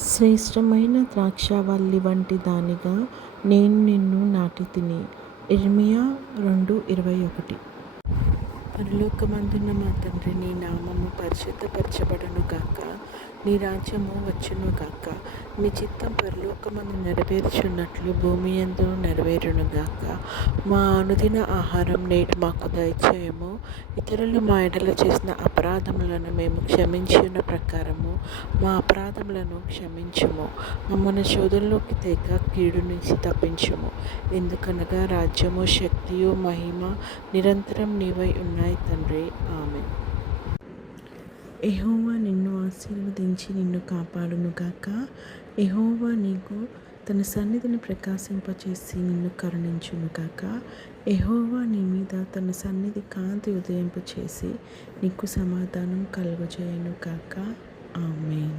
శ్రేష్టమైన ద్రాక్షావల్లి వంటి దానిగా నేను నిన్ను నాటితిని. ఇర్మియా 2:21. పరలోకమందున్న మా తండ్రి, నీ నామము పరిశుద్ధపరచబడునుగాక. నీ రాజ్యము వచ్చునుగాక. నీ చిత్తం పరలోకమందు నెరవేర్చున్నట్లు భూమి యందు నెరవేరునుగాక. మా అనుదిన ఆహారం నేడు మాకు దయచేయము. ఇతరులు మా ఎడల చేసిన అపరాధములను మేము క్షమించిన ప్రకారము మా అపరాధములను క్షమించుము. మమ్మల్ని శోధనలోకి తేక కీడు నుంచి తప్పించుము. ఎందుకనగా రాజ్యము, శక్తియు, మహిమ నిరంతరం నీవై ఉన్నాయి తండ్రి. ఆమేన్. యెహోవా నిన్ను ఆశీర్వదించి నిన్ను కాపాడునుగాక. యెహోవా నీకు తన సన్నిధిని ప్రకాశింపచేసి నిన్ను కరుణించునుగాక. యెహోవా నీ మీద తన సన్నిధి కాంతి ఉదయింపచేసి నీకు సమాధానం కలుగజేయునుగాక. ఆమేన్.